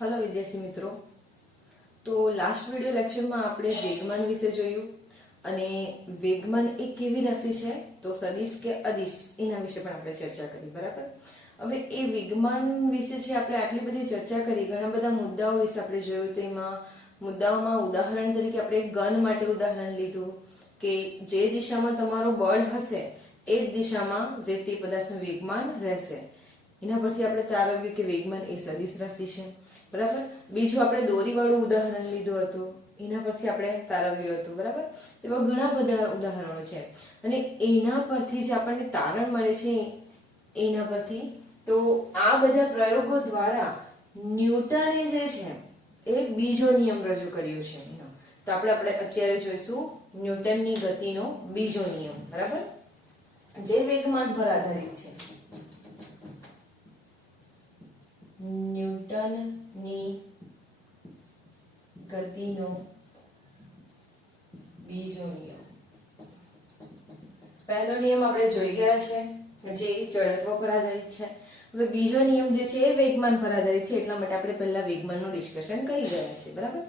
Hello विद्यार्थी मित्रों, तो लास्ट वीडियो लेक्चर में આપણે વેગમાન વિશે જોયું અને વેગમાન એક કેવી રાશિ છે તો સદિશ કે અદિશ એના વિશે પણ આપણે ચર્ચા કરી. બરાબર. હવે એ વેગમાન વિશે જે આપણે આટલી બધી ચર્ચા કરી, ઘણા બધા મુદ્દાઓ વિશે આપણે જોયું. તો એમાં મુદ્દાઓમાં ઉદાહરણ તરીકે આપણે ગન માટે ઉદાહરણ લીધું કે જે દિશામાં તમારો બળ હશે એ જ દિશામાં જે તે પદાર્થનું વેગમાન રહેશે. એના પરથી આપણે તારવ્યું કે વેગમાન એ સદિશ રાશિ છે. બરાબર. બીજું આપણે દોરીવાળું ઉદાહરણ લીધું હતું, એના પરથી આપણે તારવ્યું હતું. બરાબર. એવા ઘણા બધા ઉદાહરણો છે અને એના પરથી જે આપણને તારણ મળે છે એના પરથી, તો આ બધા પ્રયોગો દ્વારા ન્યૂટને જે છે એ બીજો નિયમ રજૂ કર્યો છે. તો આપણે અત્યારે જોઈશું ન્યૂટનની ગતિનો બીજો નિયમ. બરાબર. જે વેગમાન પર આધારિત છે. ન્યૂટનની ગતિનો બીજો નિયમ. પહેલો નિયમ આપણે જોઈ ગયા છે જે જડત્વ પર આધારિત છે. હવે બીજો નિયમ જે છે એ વેગમાન પર આધારિત છે, એટલા માટે આપણે પહેલા વેગમાનનું ડિસ્કશન કરી ગયા છે. બરાબર.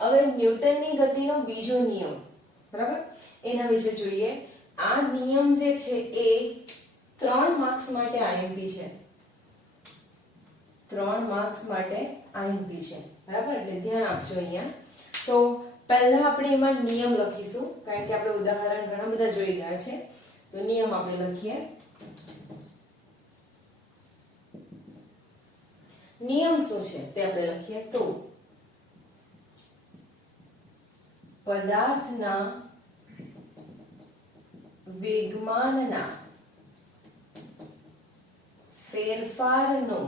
હવે ન્યૂટનની ગતિનો બીજો નિયમ, બરાબર, એના વિશે જોઈએ. આ નિયમ જે છે એ 3 માર્ક્સ માટે આઈએમપી છે. 3 માર્ક્સ માટે આઈએમપી છે. બરાબર. એટલે ધ્યાન આપજો અહીંયા. તો પહેલા આપણે એમાં નિયમ લખીશું, કારણ કે આપણે ઉદાહરણ ઘણા બધા જોઈ ગયા છે. તો નિયમ આપણે લખીએ. નિયમ શું છે તે આપણે લખીએ. તો પદાર્થના વેગમાનના ફેરફારનો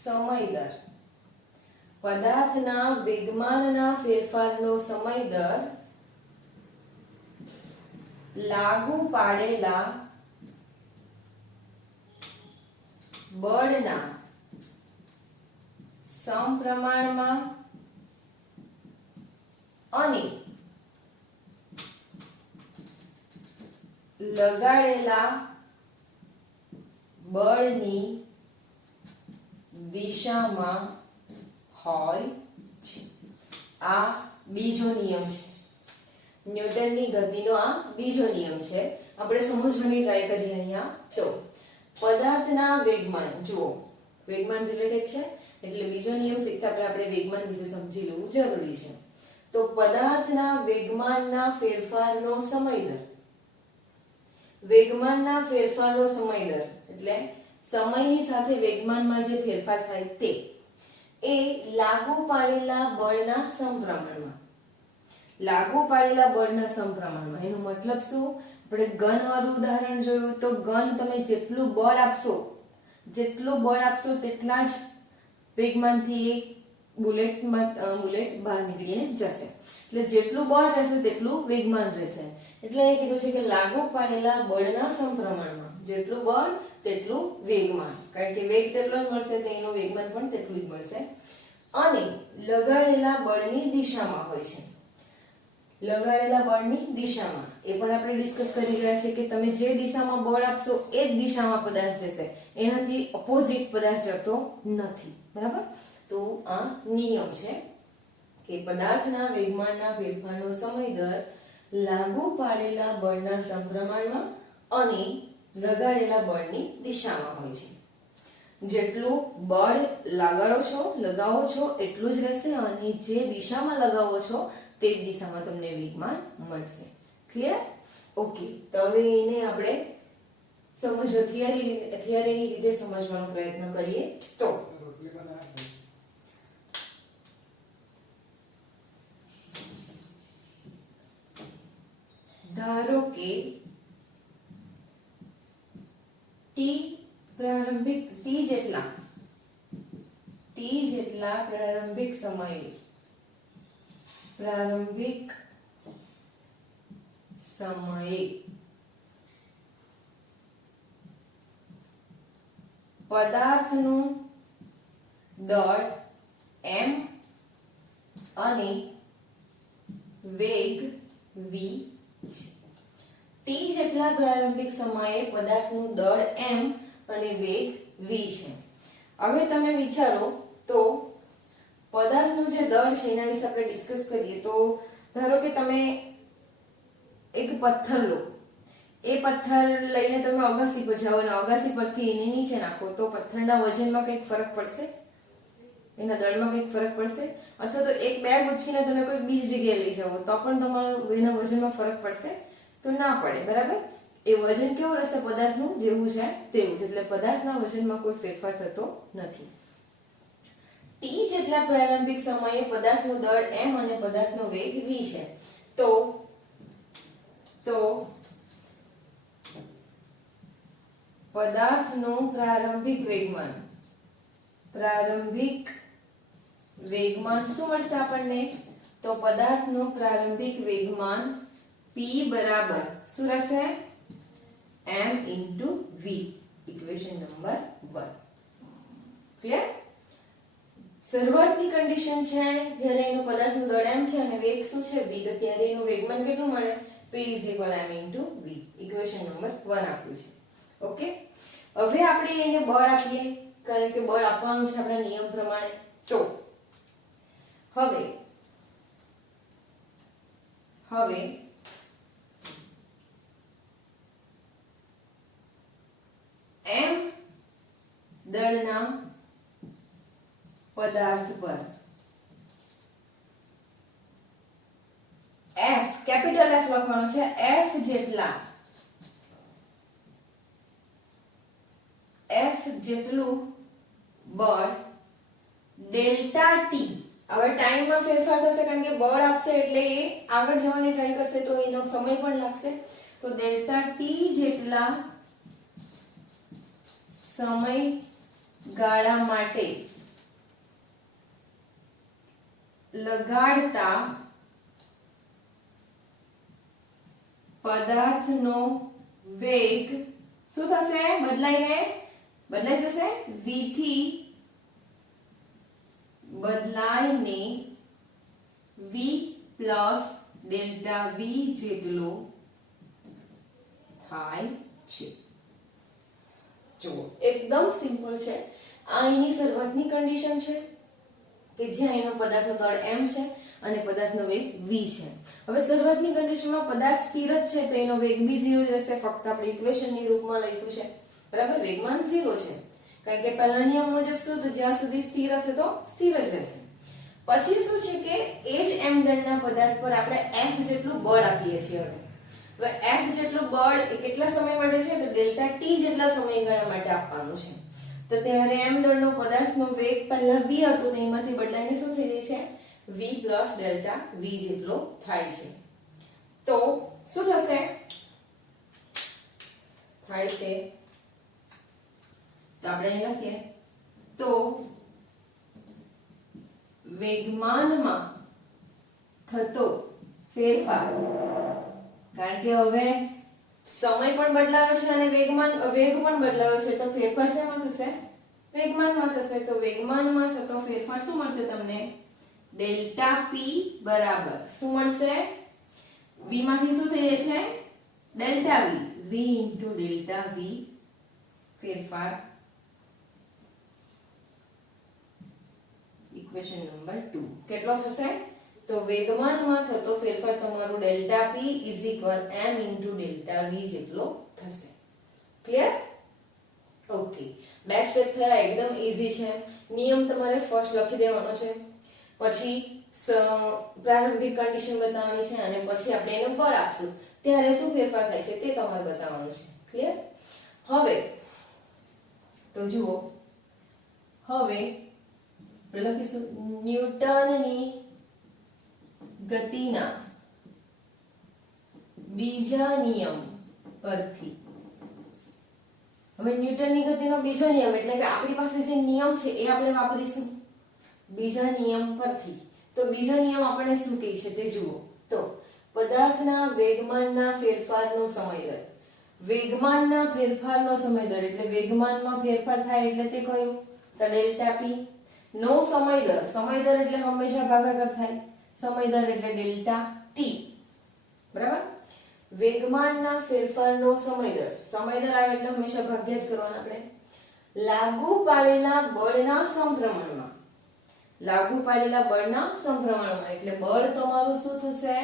સમય દર. પદાર્થના વેગમાનના ફેરફારનો સમય દર લાગુ પાડેલા બળના સમપ્રમાણમાં અને લગાડેલા બળની દિશામાં હોય છે. આ બીજો નિયમ છે. ન્યૂટનની ગતિનો આ બીજો નિયમ છે. આપણે સમજવાની ટ્રાય કરીએ અહીંયા. તો પદાર્થના વેગમાન, જુઓ વેગમાન રિલેટેડ છે એટલે બીજો નિયમ શીખતા આપણે વેગમાન વિશે સમજી લેવું જરૂરી છે. તો પદાર્થના વેગમાનના ફેરફારનો સમય દર. વેગમાનના ફેરફારનો સમય દર એટલે સમયની સાથે વેગમાનમાં જે ફેરફાર થાય તે એ લાગુ પાડેલા બળના સમપ્રમાણમાં. લાગુ પાડેલા બળના સમપ્રમાણમાં એનો મતલબ શું? આપણે ગન વાળું ઉદાહરણ જોયું. તો ગન તમે જેટલું બળ આપશો તેટલા જ વેગમાનથી એ બુલેટ બહાર નીકળીને જશે. એટલે જેટલું બળ રહેશે તેટલું વેગમાન રહેશે. એટલે એ કીધું છે કે લાગુ પાડેલા બળના સમપ્રમાણમાં જેટલું બળ તેટલું વેગમાન, કારણ કે વેગ તેટલો જ મળશે તો એનું વેગમાન પણ તેટલું જ મળશે. અને લગાડેલા બળની દિશામાં હોય છે. લગાડેલા બળની દિશામાં એ પણ આપણે ડિસ્કસ કરી રહ્યા છે કે તમે જે દિશામાં બળ આપશો એ જ દિશામાં પદાર્થ જશે, એનાથી ઓપોઝિટ પદાર્થ જતો નથી. બરાબર. તો આ નિયમ છે કે પદાર્થના વેગમાનના ફેરફારનો સમય દર લાગુ પાડેલા બળના સમપ્રમાણમાં અને લગાડેલા બળની દિશામાં હોય છે. જેટલું બળ લગાવો છો એટલું જ રહેશે અને જે દિશામાં લગાવો છો તે જ દિશામાં તમને વેગમાન મળશે. ક્લિયર? ઓકે. તો હવે એને આપણે સમજો થિયરીની રીતે સમજવાનો પ્રયત્ન કરીએ. તો ધારો કે t જેટલા પ્રારંભિક સમયે પદાર્થનું દળ m અને વેગ v છે. t જેટલા પ્રારંભિક સમયે પદાર્થનું દળ m અને વેગ v છે. હવે તમે વિચારો તો પદાર્થનું જે દળ છે એના વિશે આપણે ડિસ્કસ કરીએ તો ધારો કે તમે એક પથ્થર લો, એ પથ્થર લઈને તમે અગાસી પર જાઓ અને અગાસી પરથી એને નીચે નાખો તો પથ્થરના વજનમાં કંઈક ફરક પડશે? એના દળમાં કંઈક ફરક પડશે? અથવા તો એક બેગ ઉચકીને તમે કોઈ બીજી જગ્યાએ લઈ જાઓ તો પણ તમારું એના વજનમાં ફરક પડશે? તો ના પડે, બરાબર? એ વજન કેવું રહેશે? પદાર્થનું જેવું છે તેવું જ. એટલે પદાર્થના વજનમાં કોઈ ફેરફાર થતો નથી. t જેટલા પ્રારંભિક સમયે પદાર્થનું દળ m અને પદાર્થનો વેગ v છે. તો પદાર્થનું પ્રારંભિક વેગમાન શું મળશે આપણને? તો પદાર્થનું પ્રારંભિક વેગમાન p બરાબર શું રહેશે? m * v. Equation number 1. Clear? શરૂઆતની કન્ડિશન છે જ્યારે એનું પદાર્થનું દળ m છે અને વેગ શું છે? v. તો ત્યારે એનું વેગમાન કેટલું મળે? p = m * v. Equation number 1 આપ્યું છે. ઓકે, હવે આપણે એને બળ આપીએ કારણ કે બળ આપવાનું છે આપણા નિયમ પ્રમાણે. તો હવે m દળના પદાર્થ પર F કેપિટલ F લખવાનો છે. F જેટલું બળ ડેલ્ટા t. હવે ટાઈમમાં ફેરફાર થશે કારણ કે બળ આપશે એટલે એ આગળ જવાની ટ્રાય કરશે તો એનો સમય પણ લાગશે. તો ડેલ્ટા t જેટલા સમયગાળા માટે લગાડતા પદાર્થનો વેગ શું થશે? બદલાઈ જશે. v થી બદલાઈને v પ્લસ ડેલ્ટા v જેટલો થાય છે. જો એકદમ સિમ્પલ છે. આ એની શરૂઆતની કન્ડિશન છે કે જ્યાં એનો પદાર્થનો દળ m છે અને પદાર્થનો વેગ v છે. હવે શરૂઆતની કન્ડિશનમાં પદાર્થ સ્થિર જ છે તો એનો વેગ બી 0 જ રહેશે. ફક્ત આપણે ઇક્વેશનની રૂપમાં લખ્યું છે, બરાબર? વેગમાન 0 છે કારણ કે પહેલા નિયમ મુજબ શું? તો જ્યાં સુધી સ્થિર હશે તો સ્થિર જ રહેશે. પછી શું છે કે એ જ m દળના પદાર્થ પર આપણે f જેટલું બળ આપીએ છીએ. હવે f જેટલું બળ એ કેટલા સમય માટે છે? તો ડેલ્ટા t જેટલા સમયગાળા માટે આપવાનું છે. તો ત્યારે m દળનો પદાર્થનો વેગ પહેલા v હતો તો એમાંથી બદલાઈને શું થઈ જાય છે? v પ્લસ ડેલ્ટા v જેટલો થાય છે. તો શું થશે? થાય છે તો આપણે અહીં લખીએ તો વેગમાનમાં થતો ફેરફાર, કારણ કે હવે સમય પણ બદલાયો છે અને વેગ પણ બદલાયો છે તો ફેરફાર શેમાં થશે? વેગમાનમાં થશે. તો વેગમાનમાં થતો ફેરફાર શું મળશે તમને? ડેલ્ટા p બરાબર શું મળશે? v માંથી શું થઈ જાય છે? Delta v. v * delta v ફેરફાર. ઇક્વેશન નંબર 2 કેટલો થશે? તો વેગમાનમાં થતો ફેરફાર તમારો delta p = m * delta v જેટલો થશે. ક્લિયર? ઓકે, બે સ્ટેપ થયા, એકદમ ઈઝી છે. નિયમ તમારે ફર્સ્ટ લખી દેવાનો છે, પછી પ્રારંભિક કન્ડિશન બતાવવાની છે અને પછી આપણે એનું બળ આપશું ત્યારે શું ફેરફાર થાય છે તે તમારે બતાવવાનું છે. ક્લિયર? હવે તો જુઓ, હવે લખીશું ન્યૂટનની ગતિના બીજા નિયમ પરથી. હવે ન્યૂટનની ગતિનો બીજો નિયમ એટલે કે આપણી પાસે જે નિયમ છે એ આપણે વાપરીશું બીજા નિયમ પરથી. તો બીજો નિયમ આપણે શું કહે છે તે જુઓ. તો પદાર્થના વેગમાનના ફેરફારનો સમય દર. વેગમાનના ફેરફારનો સમય દર એટલે વેગમાનમાં ફેરફાર થાય એટલે તે કયું? તો ડેલ્ટા p. નો સમય દર એટલે હંમેશા ભાગાકાર થાય. સમય દર એટલે ડેલ્ટા t. બરાબર? વેગમાનના ફેરફારનો સમય દર આવે એટલે હંમેશા ભાગ્યા જ કરવાનો આપણે. લાગુ પાડેલા બળના સમપ્રમાણમાં, લાગુ પાડેલા બળના સમપ્રમાણમાં એટલે બળ તમારું શું થશે?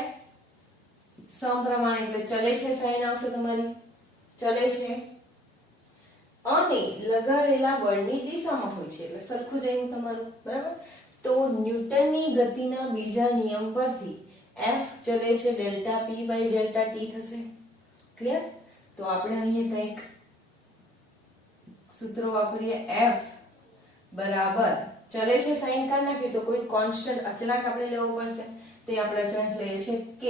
સમપ્રમાણ એટલે ચલે છે સાઈન આવશે તમારી, ચલે છે, અને લગાડેલા બળની દિશામાં હોય છે એટલે સરખું જ આવ્યું તમારું, બરાબર. તો ન્યૂટનની ગતિના બીજા નિયમ પરથી F ચલે છે delta P by delta T થશે. ક્લિયર? તો આપણે અહીંયા કંઈક સૂત્રો વાપરીએ. F બરાબર ચલે છે સાઈન કાઢી નાખ્યું તો કોઈ કોન્સ્ટન્ટ અચળાંક આપણે લેવો પડશે. તો આપણે અચળાંક લઈએ છીએ K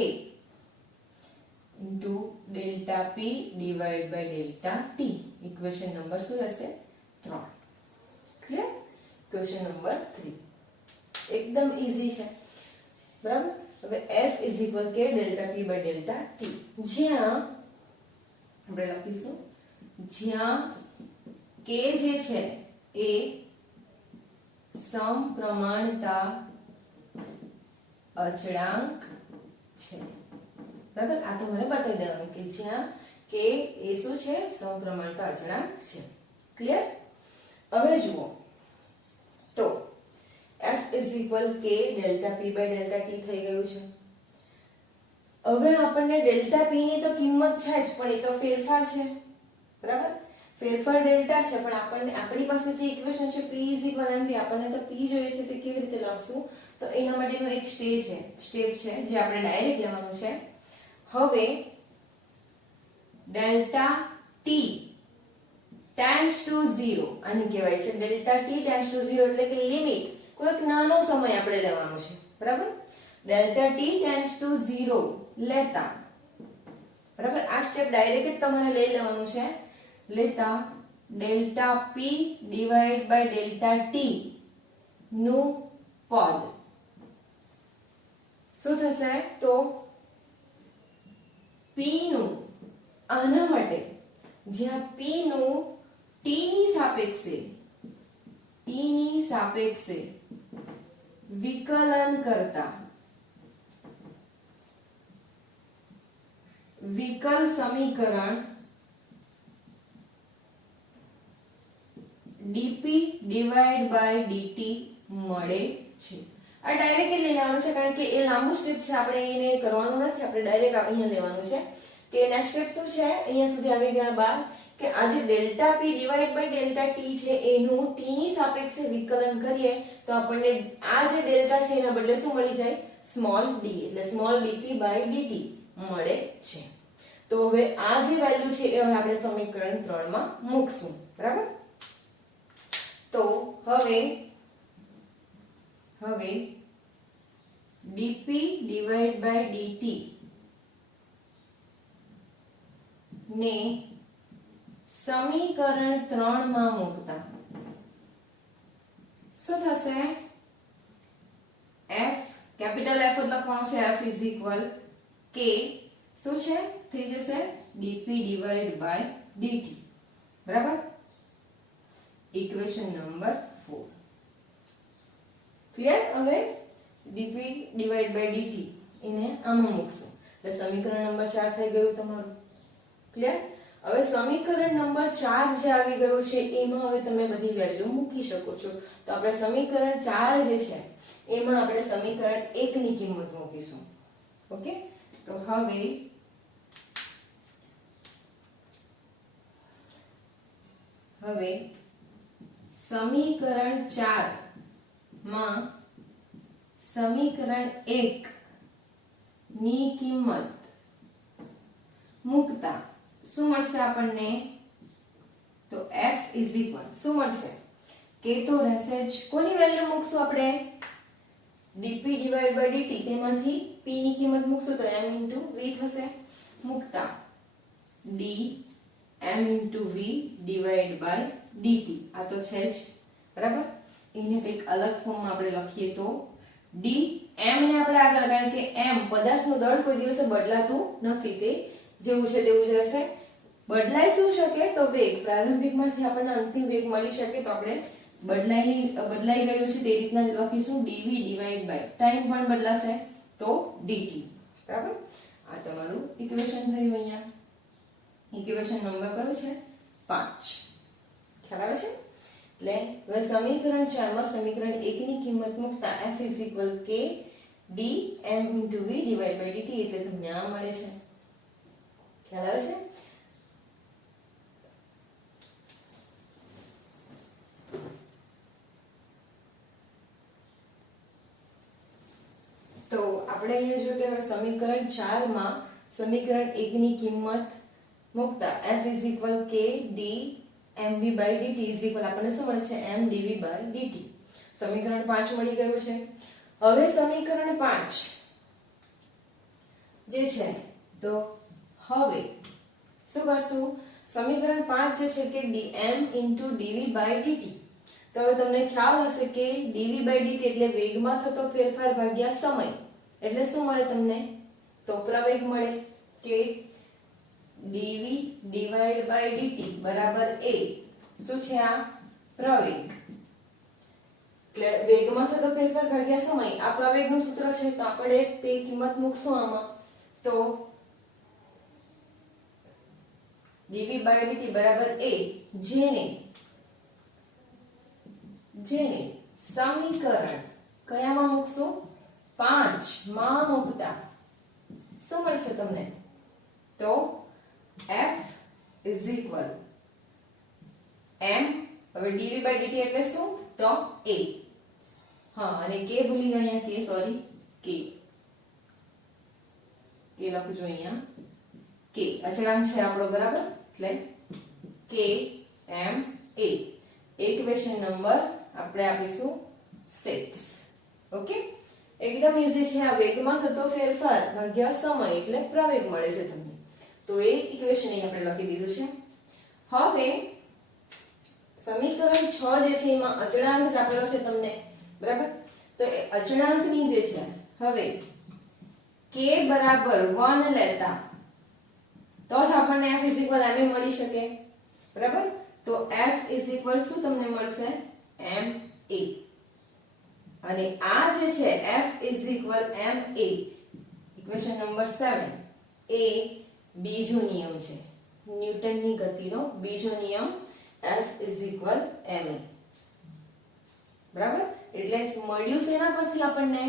into delta P divide by delta T. Equation number શું રહેશે? 3. ક્લિયર? ઇક્વેશન નંબર 3 એકદમ ઈઝી છે, બરાબર. હવે F K delta P by delta T, જ્યાં આપણે લખીશું જ્યાં K જે છે એ સમપ્રમાણતા અચળાંક છે, બરાબર. આ તો મને બતાવી દેવાનું કે જ્યાં K એ શું છે? સમપ્રમાણતા અચળાંક છે. ક્લિયર? હવે જુઓ તો F K delta P by delta T થઈ ગયું છે. હવે આપણને ડેલ્ટા P ની તો કિંમત છે જ, પણ એ તો ફેરફાર છે, બરાબર. ફેરફાર ડેલ્ટા છે, પણ આપણને આપણી પાસે જે ઇક્વેશન છે P mv, આપણને તો P જોઈએ છે. તે કેવી રીતે લાવશું? તો એના માટેનો એક સ્ટેપ છે જે આપણે ડાયરેક્ટ લેવાનું છે. હવે ડેલ્ટા T ટેન્ડ્સ ટુ 0 આને કહેવાય છે ડેલ્ટા T ટેન્ડ્સ ટુ 0 એટલે કે લિમિટ કોઈક નાનો સમય આપણે લેવાનો છે, બરાબર. ડેલ્ટા T ટેન્ડ્સ ટુ 0 લેતા, બરાબર. આ સ્ટેપ ડાયરેક્ટ જ તમારે લઈ લેવાનું છે. લેતા delta P divide by delta T નું પદ શું થશે? તો P નું આના માટે જ્યાં P નું T ની સાપેક્ષે વિકલન કરતા વિકલ સમીકરણ dp ડિવાઇડ બાય dt મળે છે. આ ડાયરેક્ટ લઈ લેવાનું છે કારણ કે એ લાંબુ સ્ટેપ છે, આપણે એને કરવાનું નથી. આપણે ડાયરેક્ટ અહીંયા લેવાનું છે કે નેક્સ્ટ સ્ટેપ શું છે? અહીંયા સુધી આવી ગયા બાદ કે આ જે delta P divide by delta T છે એનું T ની સાપેક્ષે વિકલન કરીએ તો આપણને આ જે ડેલ્ટા છે એના બદલે શું મળી જાય? સ્મોલ d એટલે સ્મોલ dp બાય dt મળે છે. તો હવે આ જે વેલ્યુ છે એ આપણે સમીકરણ 3 માં મૂકશું, બરાબર. તો હવે dp ડિવાઇડ બાય dt ને સમીકરણ 3 માં મૂકતા શું થશે? F કેપિટલ F લખવાનું છે. F K શું છે? થઈ જશે dp ડિવાઇડ બાય dt, બરાબર. Equation number 4. ક્લિયર? હવે dp ડિવાઇડ બાય dt એને આમાં મૂકશું એટલે સમીકરણ નંબર 4 થઈ ગયું તમારું. ક્લિયર? હવે સમીકરણ નંબર 4 જે આવી ગયું છે એમાં હવે તમે બધી વેલ્યુ મૂકી શકો છો. તો આપણે સમીકરણ 4 જે છે એમાં આપણે સમીકરણ 1 ની કિંમત મૂકીશું. ઓકે? તો હવે સમીકરણ 4 માં સમીકરણ 1 ની કિંમત મૂકતા શું મળશે આપણને? તો F શું મળશે? K તો રહેશે જ. કોની વેલ્યુ મૂકશું આપણે? dp ડિવાઇડ બાય dt, તેમાંથી p ની કિંમત મૂકશું તો m v થશે. મૂકતા d m v divide by dt આ તો છે જ, બરાબર. એને કંઈક અલગ ફોર્મમાં આપણે લખીએ તો d m ને આપણે આગળ, કારણ કે m પદાર્થનું દળ કોઈ દિવસે બદલાતું નથી, તે જેવું છે તેવું જ રહેશે. બદલાઈ શું શકે? તો વેગ. પ્રારંભિકમાંથી આપણને અંતિમ વેગ મળી શકે તો આપણે બદલાઈ ગયું છે તે રીતના લખીશું dv ડિવાઇડ બાય ટાઈમ પણ બદલાશે તો dt, બરાબર. આ તમારું ઇક્વેશન થયું. અહીંયા ઇક્વેશન નંબર કયો છે? 5. ખ્યાલ આવે છે? એટલે હવે સમીકરણ 4 માં સમીકરણ 1 ની કિંમત મૂકતા f k dm × v / dt એટલે તમને આ મળે છે. ખ્યાલ આવે છે? તો આપણે અહીંયા જો કે સમીકરણ 4 માં સમીકરણ 1 ની કિંમત મૂકતા f k dmv / dt આપણને શું મળે છે m dv / dt. સમીકરણ 5 મળી ગયું છે. હવે સમીકરણ 5 જે છે તો હવે શું કરશું? સમીકરણ 5 જે છે કે dm × dv / dt. તો હવે તમને ખ્યાલ હશે કે dv / dt એટલે વેગમાં થતો ફેરફાર ભાગ્યા સમય. એટલે શું મળે તમને? તો પ્રવેગ મળે કે dv / dt બરાબર a શું છે આ પ્રવેગ. એટલે વેગમાં થતો ફેરફાર ભાગ્યા સમય આ પ્રવેગનું સૂત્ર છે. તો આપણે તે કિંમત મૂકશું આમાં. તો dv / dt બરાબર a જેને સમીકરણ કયામાં મૂકશું? 5 માં મૂકતા શું મળશે તમને? તો f m હવે dv / dt એટલે શું? તો a. હા, અને k ભૂલી ગયા અહીંયા, k સોરી k લખજો અહીંયા. k અચળાંક છે આપણો બરાબર. એટલે k m a. Equation number આપણે આપીશું 6. ઓકે, એકદમ ઈઝી છે. આ વેગમાં થતો ફેરફાર ભાગ્યા સમય એટલે પ્રવેગ મળે છે તમને. તો એ ઇક્વેશન અહીં આપણે લખી દીધું છે. હવે સમીકરણ 6 જે છે એમાં અચળાંક જ આપેલો છે તમને બરાબર. તો એ અચળાંકની જે છે હવે k બરાબર 1 લેતા તો જ આપણને f ma મળી શકે બરાબર. તો f શું તમને મળશે? ma. અને આ જે છે f ma ઇક્વેશન નંબર 7 એ બીજો નિયમ છે, ન્યૂટનની ગતિનો બીજો નિયમ f ma બરાબર. એટલે મળ્યું શેના પરથી આપણને?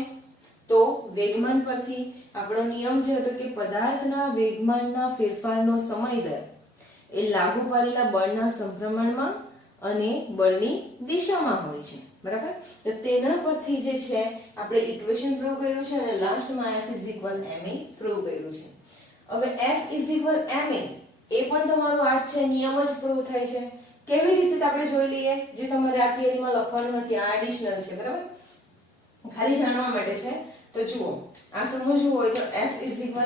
તો વેગમાન પરથી. આપણો નિયમ જે હતો કે પદાર્થના વેગમાનના ફેરફારનો સમય દર એ લાગુ પાડેલા બળના સમપ્રમાણમાં અને બળની દિશામાં હોય છે બરાબર. તો તેના પરથી જે છે આપણે ઇક્વેશન પ્રૂવ કર્યું છે અને લાસ્ટમાં f ma પ્રૂવ કર્યું છે. હવે f ma એ પણ તમારું આ છે નિયમ જ પ્રૂવ થાય છે. કેવી રીતે આપણે જોઈ લઈએ, જે તમારે આ થિયરીમાં લખવાનું નથી, આ એડિશનલ છે બરાબર, ખાલી જાણવા માટે છે. તો જુઓ, આ સમજવું હોય તો f ma.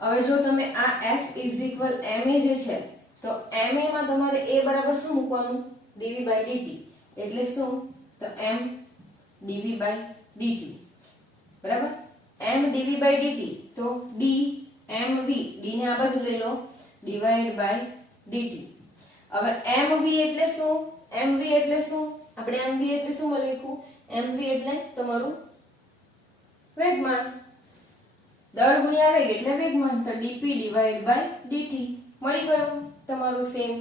હવે જો તમે આ f ma જે છે તો ma માં તમારે a બરાબર શું મૂકવાનું? dv / dt. એટલે શું? તો m dv / dt બરાબર. m dv / dt તો d mv, d ને આ બાજુ લઈ લો, ડિવાઇડ બાય dt. હવે mv એટલે શું? mv એટલે શું? આપણે mv એટલે શું લખ્યું? mv એટલે તમારું વેગમાન. દળ ગુણ્યા વેગ એટલે વેગમાન. તો dp ડિવાઇડ બાય dt મળી ગયું તમારું સેમ.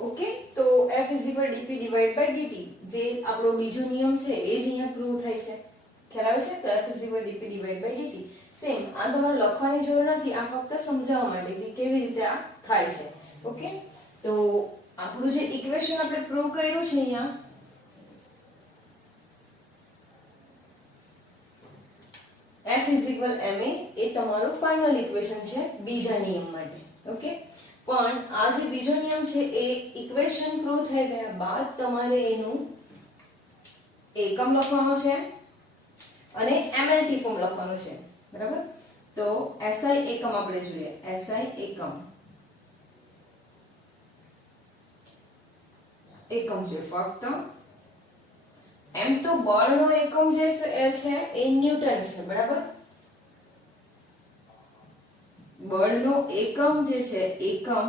ઓકે, તો f dp divide by dt જે આપણો બીજો નિયમ છે એ જ અહીંયા પ્રૂવ થાય છે. ખ્યાલ આવે છે? તો f dp divide by dt same. આ તમારે લખવાની જરૂર નથી, આ ફક્ત સમજાવવા માટે કે કેવી રીતે આ થાય છે. ઓકે, તો આપણું જે ઇક્વેશન આપણે પ્રૂવ કર્યું છે અહીંયા, f ma એ તમારું ફાઇનલ ઇક્વેશન છે બીજા નિયમ માટે. ઓકે, પણ આ જે બીજો નિયમ છે એ ઇક્વેશન પ્રૂવ થઈ ગયા બાદ તમારે એનું એકમ લખવાનો છે અને mlt ફોર્મ લખવાનું છે બરાબર. તો SI એકમ આપણે જોઈએ. SI એકમ છે ફક્ત. એમ તો બળનો એકમ જે છે એ ન્યૂટન છે બરાબર. બળનો એકમ જે છે એકમ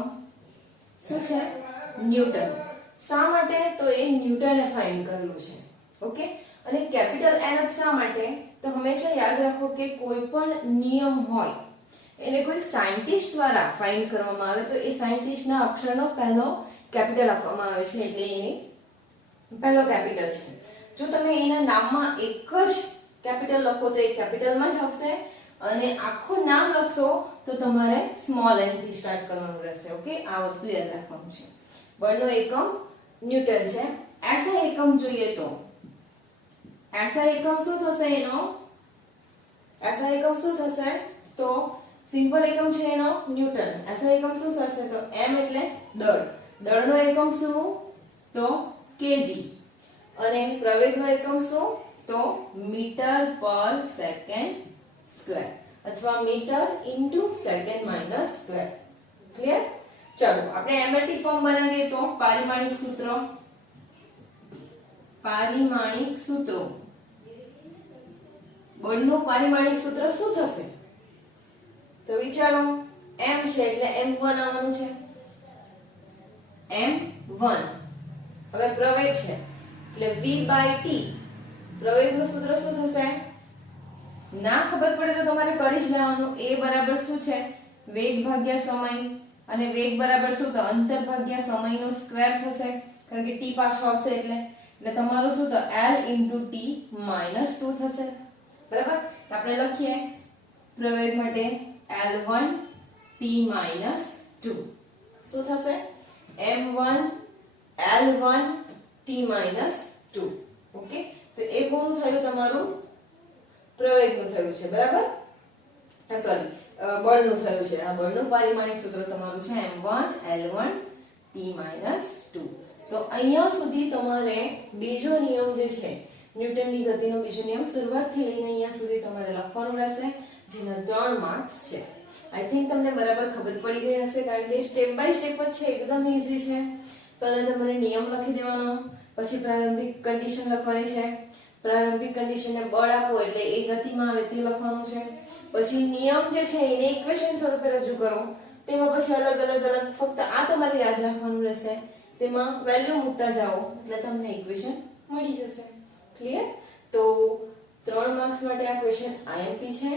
શું છે? ન્યૂટન. શા માટે? તો એ ન્યૂટને ફાઇન્ડ કરેલું છે. ઓકે, અને કેપિટલ એન જ શા માટે? તો હંમેશા યાદ રાખો કે કોઈ પણ નિયમ હોય એને કોઈ સાયન્ટિસ્ટ દ્વારા ફાઇન્ડ કરવામાં આવે તો એ સાયન્ટિસ્ટના અક્ષરનો પહેલો કેપિટલ આપવામાં આવે છે, એટલે એને પહેલો કેપિટલ છે. જો તમે એના નામમાં એક જ કેપિટલ લખો તો એ કેપિટલમાં જ આવશે, અને આખું નામ લખશો તો તમારે સ્મોલ એન થી સ્ટાર્ટ કરવાનું રહેશે. ઓકે, આ વસ્તુ યાદ રાખવાનું છે. બળનો એકમ ન્યૂટન છે. એસઆઈ એકમ જોઈએ તો એસઆઈ એકમ શું થશે એનો? એસઆઈ એકમ શું થશે? તો સિમ્પલ એકમ છે એનો ન્યૂટન. એસઆઈ એકમ શું થશે? તો એમ એટલે દળ. દળનો એકમ શું? તો કેજી. અને પ્રવેગનો એકમ શું? તો મીટર પર સેકન્ડ સ્ક્વેર અથવા metre into second minus square. Clear? ચલો આપણે એમએલટી ફોર્મ બનાવીએ તો પારિમાણિક સૂત્ર. પારિમાણિક સૂત્રો. બળનું પારિમાણિક સૂત્ર શું થશે? તો વિચારો, m છે એટલે m1 આવવાનું છે. m1. હવે પ્રવેગ છે એટલે v/t. પ્રવેગનું સૂત્ર શું થશે? ના ખબર પડે તો તમારે કરી જ લેવાનું. a બરાબર શું છે? વેગ ભાગ્યા સમય. અને વેગ બરાબર શું? તો અંતર ભાગ્યા સમયનો સ્ક્વેર થશે, કારણ કે t પાછો આવશે એટલે તમારું શું? તો l * t - 2 થશે. બરાબર? તો આપણે લખીએ પ્રવેગ માટે l1 t - 2 શું થશે? m1 l1 t - 2. ઓકે, તો એ કોનું થયું? તમારું પ્રવેગનું થયું છે. બરાબર? સોરી, બળનું થયું છે. આ બળનું પારિમાણિક સૂત્ર તમારું છે m1 l1 t - 2. તો અહીંયા સુધી તમારે બીજો નિયમ જે છે ન્યૂટનની ગતિનો બીજો નિયમ શરૂઆતથી લઈને અહીંયા સુધી તમારે લખવાનું રહેશે, જેના 3 માર્ક્સ છે. આઈ થિંક તમને બરાબર ખબર પડી ગઈ હશે, કારણ કે સ્ટેપ બાય સ્ટેપ જ છે, એકદમ ઈઝી છે. પહેલા તમારે નિયમ લખી દેવાનો, પછી પ્રારંભિક કન્ડિશન લખવાની છે. પ્રારંભિક કન્ડિશનને બળ આપો એટલે એ ગતિમાં આવે તે લખવાનું છે. પછી નિયમ જે છે એને ઇક્વેશન સ્વરૂપે રજૂ કરો. તેમાં પછી અલગ ફક્ત આ તમારે યાદ રાખવાનું રહેશે. તેમાં વેલ્યુ મૂકતા જાઓ એટલે તમને ઇક્વેશન મળી જશે. ક્લિયર? તો 3 માર્ક્સ માટે આ ક્વેશ્ચન આઈએમપી છે.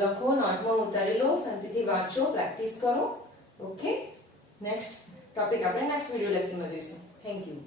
લખો, નોટમાં ઉતારી લો, શાંતિથી વાંચો, પ્રેક્ટિસ કરો. ઓકે, નેક્સ્ટ ટોપિક આપણે નેક્સ્ટ વિડિયો લેક્ચરમાં જોઈશું. Thank you.